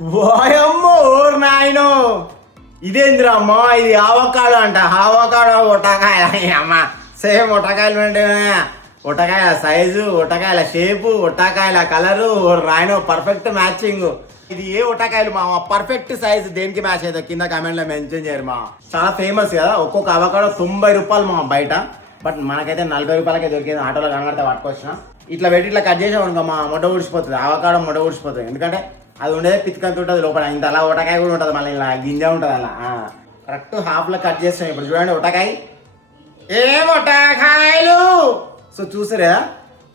వాయమ్మో ఓరు నాయనో, ఇదేంద్రా అమ్మా, ఇది ఆవకాడు అంట. ఆవకాడు ఒటకాయ అమ్మ, సేమ్ ఒటకాయలు అంటే ఒటకాయ సైజు, ఒటకాయల షేపు, ఒటకాయల కలరు రాయనో పర్ఫెక్ట్ మ్యాచింగ్. ఇది ఏ ఒటకాయలు మా పర్ఫెక్ట్ సైజ్ దేనికి మ్యాచ్ అవుతుందో కింద కామెంట్లో మెన్షన్ చేయరు మా. చాలా ఫేమస్ కదా, ఒక్కొక్క అవకాడో 90 రూపాయలు మా బయట. బట్ మనకైతే 40 రూపాయలకే దొరికింది. ఆటోలో కనబడితే పట్టుకొచ్చిన. ఇట్లా పెట్టి ఇట్లా కట్ చేసాం అనుకో మా మొట్ట ఊడిచిపోతుంది. అవకాడో మొట్ట ఊడిచిపోతుంది. ఎందుకంటే అది ఉండేదే పితికంత ఉంటుంది లోపల. ఇంత అలా ఒటకాయ కూడా ఉంటుంది, మళ్ళీ ఇలా గింజ ఉంటుంది అలా. కరెక్ట్ హాఫ్లో కట్ చేస్తాం. ఇప్పుడు చూడండి ఒటకాయ, ఏం ఒటకాయలు. సో చూసారా,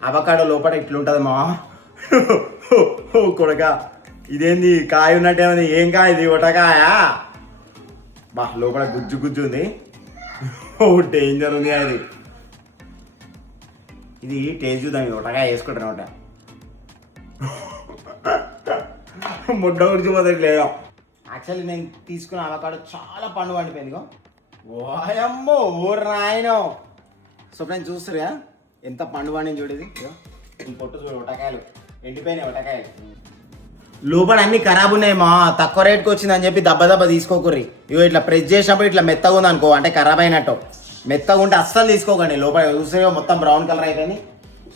అవకాడో లోపల ఇట్లుంటుంది మా. కొడక ఇదేంది కాయ ఉన్నట్టేముంది, ఏం కాయ ఇది ఒటకాయ. బా లోపల గుజ్జు గుజ్జు ఉంది. డేంజర్ ఉంది అది. ఇది టేస్ట్ చూద్దాం. ఇది ఒటకాయ వేసుకుంటాను అనమాట. ముడ్డ ఉడిచిపోతుంది లేదా. యాక్చువల్లీ నేను తీసుకున్న అవకాడో చాలా పండు పండిపోయింది. ఓయమ్మో ఊరు రాయనో. సో ఫ్రెండ్స్ చూస్తారుగా ఎంత పండు పండింది చూడేది. పొట్టు చూడు, ఒటకాయలు ఎండిపోయినాయి. ఒటకాయలు లోపల అన్ని ఖరాబ్ ఉన్నాయి మా. తక్కువ రేట్కి వచ్చిందని చెప్పి దెబ్బ దెబ్బ తీసుకోకర్రి. ఇగో ఇట్లా ప్రెస్ చేసినప్పుడు ఇట్లా మెత్తగా ఉంది అనుకో, అంటే ఖరాబ్ అయినట్టు. మెత్తగా ఉంటే అస్సలు తీసుకోకండి. లోపల చూస్తే మొత్తం బ్రౌన్ కలర్ అయిపోయింది.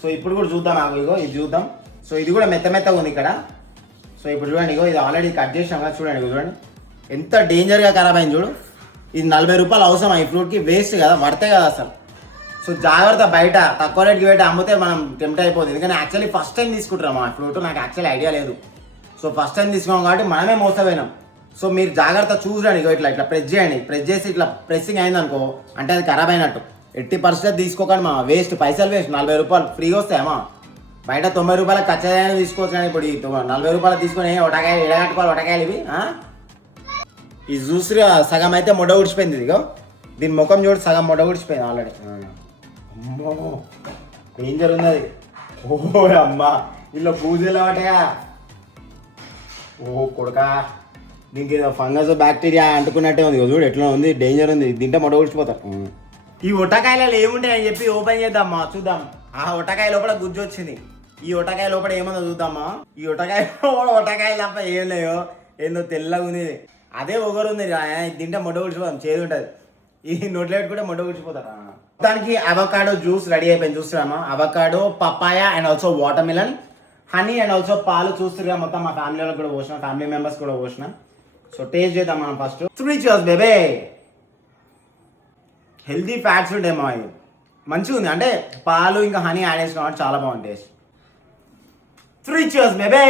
సో ఇప్పుడు కూడా చూద్దాం. ఇగో ఇది చూద్దాం. సో ఇది కూడా మెత్తగా ఉంది ఇక్కడ. సో ఇప్పుడు చూడండి, ఇగో ఇది ఆల్రెడీ కట్ చేసాం కదా. చూడండి చూడండి ఎంత డేంజర్గా ఖరాబ్ అయింది చూడు. ఇది 40 రూపాయలు అవసరం ఈ ఫ్రూట్కి, వేస్ట్ కదా, పడితే కదా అసలు. సో జాగ్రత్త, బయట తక్కువ రేట్కి పెట్టి అమ్మితే మనం టెంప్ట్ అయిపోతుంది. ఎందుకంటే యాక్చువల్లీ ఫస్ట్ టైం తీసుకుంటాం ఆ ఫ్రూట్. నాకు యాక్చువల్లీ ఐడియా లేదు. సో ఫస్ట్ టైం తీసుకున్నాం కాబట్టి మనమే మోసపోయినాం. సో మీరు జాగ్రత్త చూడండి. ఇగో ఇట్లా ఇట్లా ప్రెస్ చేయండి. ప్రెస్ చేసి ఇట్లా ప్రెస్సింగ్ అయింది అనుకో, అంటే అది ఖరాబ్ అయినట్టు. 80% తీసుకోకండి మా, వేస్ట్, పైసలు వేస్ట్. 40 రూపాయలు ఫ్రీగా వస్తాయమ్మా. బయట 90 రూపాయలకు ఖచ్చితంగా తీసుకోవచ్చు. కానీ ఇప్పుడు 40 రూపాయలు తీసుకొని ఒటకాయలు ఎడగట్టుకోవాలి. ఒటకాయలు ఇవి ఇది చూసిగా సగం అయితే మొడ ఊడిచిపోయింది. ఇదిగో దీని ముఖం చూడు, సగం మొడ ఊడిచిపోయింది ఆల్రెడీ. అమ్మో డేంజర్ ఉంది అది. ఓ అమ్మా, ఇలా పూజలు వాటగా. ఓ కొడుకా, దీనికి ఏదో ఫంగస్ బ్యాక్టీరియా అంటుకున్నట్టే ఉంది. చూడు ఎట్లా ఉంది, డేంజర్ ఉంది. తింటే మొడ ఊడిచిపోతారు. ఈ ఒటకాయలలో ఏముంటాయని చెప్పి ఓపెన్ చేద్దామా, చూద్దాం. ఆ ఒటకాయ లోపల గుజ్జు వచ్చింది. ఈ ఒటకాయ లోపల ఏమన్నా చూద్దామా. ఈ ఒటకాయ ఒటకాయలు తప్ప ఏం లేవో, ఏందో తెల్లగా ఉంది. అదే ఒగరు ఉంది. తింటే మొడ ఊడిచిపోతాం, చేదు ఉంటుంది. ఈ నోట్లో పెట్టుకుంటే మొడ ఊడిచిపోతారు. దానికి అవకాడో జ్యూస్ రెడీ అయిపోయింది. చూస్తున్నామా, avocado, papaya and also watermelon, honey and also పాలు. చూస్తున్నా మొత్తం మా ఫ్యామిలీ వాళ్ళకి కూడా పోసిన, ఫ్యామిలీ మెంబర్స్ కూడా పోసిన. సో టేస్ట్ చేద్దాం మనం ఫస్ట్. 3 cheers బేబే. హెల్దీ ఫ్యాట్స్ ఉంటాయి మా, ఇవి మంచిగా ఉంది. అంటే పాలు ఇంకా హనీ యాడ్ చేసిన కాబట్టి చాలా బాగుంది టేస్ట్. 3 cheers బేబే.